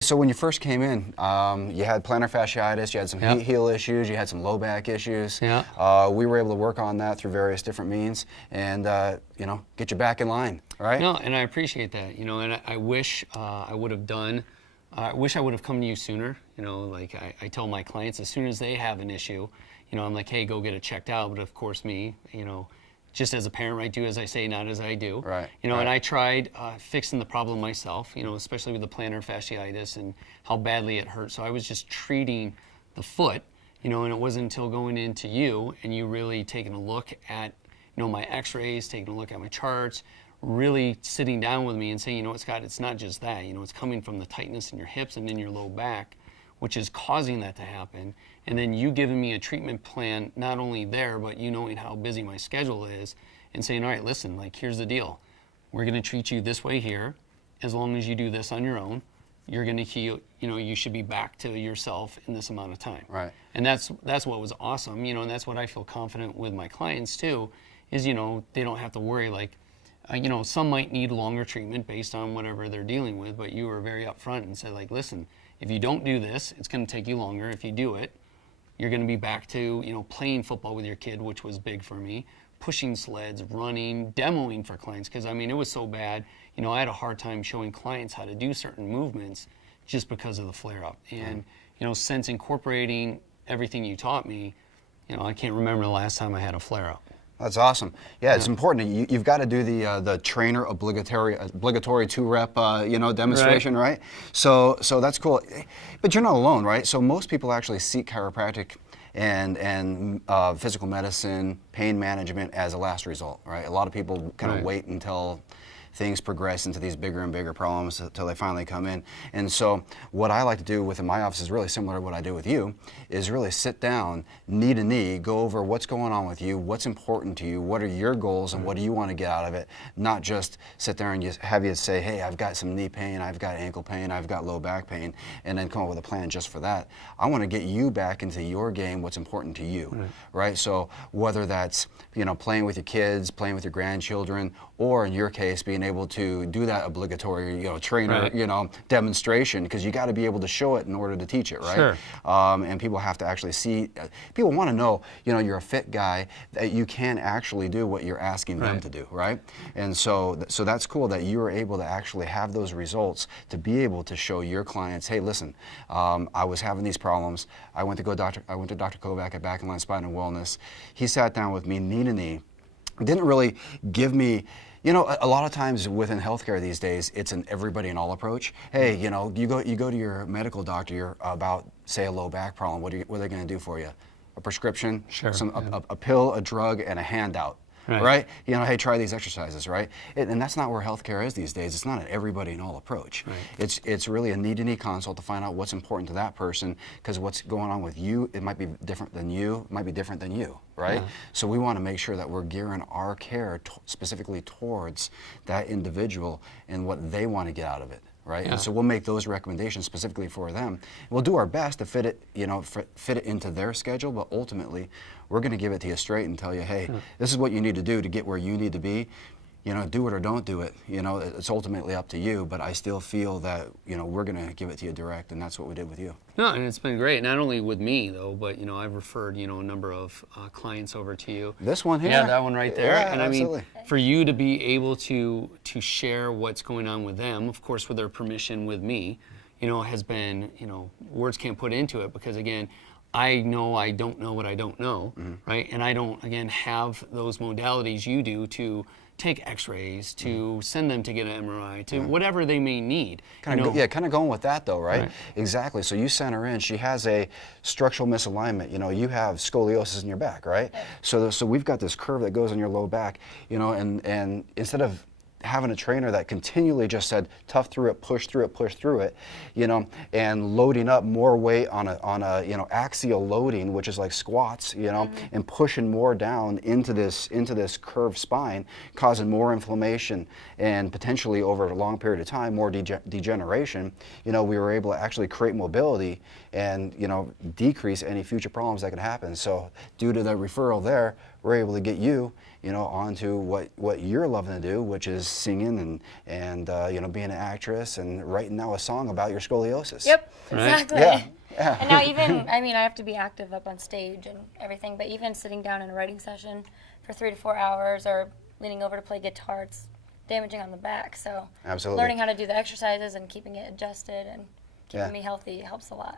So when you first came in, you had plantar fasciitis, you had some heel issues, you had some low back issues. Yeah. We were able to work on that through various different means and, get you back in line, right? No, and I appreciate that, and I wish I would have I wish I would have come to you sooner. Like I tell my clients, as soon as they have an issue, I'm like, hey, go get it checked out. But of course me, just as a parent, right, do as I say, not as I do. Right. And I tried fixing the problem myself, especially with the plantar fasciitis and how badly it hurt. So I was just treating the foot, and it wasn't until going into you and you really taking a look at, my x-rays, taking a look at my charts, really sitting down with me and saying, what, Scott, it's not just that, it's coming from the tightness in your hips and in your low back, which is causing that to happen. And then you giving me a treatment plan, not only there, but you knowing how busy my schedule is and saying, all right, listen, like, here's the deal. We're going to treat you this way here. As long as you do this on your own, you're going to heal, you should be back to yourself in this amount of time. Right. And that's what was awesome, and that's what I feel confident with my clients too, is, they don't have to worry, like, some might need longer treatment based on whatever they're dealing with, but you were very upfront and said, like, listen, if you don't do this, it's going to take you longer. If you do it, you're going to be back to, playing football with your kid, which was big for me, pushing sleds, running, demoing for clients, because, it was so bad. I had a hard time showing clients how to do certain movements just because of the flare-up. And, since incorporating everything you taught me, I can't remember the last time I had a flare-up. That's awesome. Yeah, it's important. You've got to do the trainer obligatory 2-rep demonstration, right? So that's cool. But you're not alone, right? So most people actually seek chiropractic and physical medicine, pain management as a last result, right? A lot of people kind of wait until things progress into these bigger and bigger problems until they finally come in. And so what I like to do within my office is really similar to what I do with you, is really sit down, knee to knee, go over what's going on with you, what's important to you, what are your goals, and what do you want to get out of it, not just sit there and just have you say, hey, I've got some knee pain, I've got ankle pain, I've got low back pain, and then come up with a plan just for that. I want to get you back into your game, what's important to you, right? So whether that's, playing with your kids, playing with your grandchildren, or in your case, being able to do that obligatory, trainer, demonstration, because you got to be able to show it in order to teach it, right? Sure. And people have to actually see. People want to know, you're a fit guy, that you can actually do what you're asking them to do, right? And so that's cool that you were able to actually have those results to be able to show your clients, hey, listen, I was having these problems. I went to Dr. Kovac at Back and Line Spine and Wellness. He sat down with me knee to knee. Didn't really give me. A lot of times within healthcare these days, it's an everybody and all approach. Hey, you go to your medical doctor about, say, a low back problem. What are they going to do for you? A prescription, a pill, a drug, and a handout. Right? Hey, try these exercises, right? And that's not where healthcare is these days. It's not an everybody and all approach. Right. It's really a knee-to-knee consult to find out what's important to that person, because what's going on with you, it might be different than you, it might be different than you, right? Yeah. So we want to make sure that we're gearing our care specifically towards that individual and what they want to get out of it. Right, and so we'll make those recommendations specifically for them. We'll do our best to fit it, fit it into their schedule. But ultimately, we're going to give it to you straight and tell you, hey, this is what you need to do to get where you need to be. Do it or don't do it. It's ultimately up to you. But I still feel that we're going to give it to you direct, and that's what we did with you. No, and it's been great. Not only with me though, but I've referred a number of clients over to you. This one here. Yeah, that one right there. Yeah, and absolutely. I mean, for you to be able to share what's going on with them, of course, with their permission with me, has been words can't put into it, because again, I know I don't know what I don't know, right? And I don't again have those modalities you do to take x-rays, to send them to get an MRI, to whatever they may need. Kind of going with that though, right? Exactly. So you sent her in, she has a structural misalignment, you have scoliosis in your back, right? So we've got this curve that goes on your low back, and instead of having a trainer that continually just said tough through it, push through it, and loading up more weight on a axial loading, which is like squats, and pushing more down into this curved spine, causing more inflammation and potentially over a long period of time more degeneration. We were able to actually create mobility and decrease any future problems that could happen. So due to the referral there, we're able to get you you know, onto what you're loving to do, which is singing and you know, being an actress and writing now a song about your scoliosis. Yep, Right. exactly. Yeah. Yeah. And now even, I mean, I have to be active up on stage and everything, but even sitting down in a writing session for 3 to 4 hours or leaning over to play guitar, it's damaging on the back. So Absolutely. learning how to do the exercises and keeping it adjusted and keeping Yeah. me healthy helps a lot.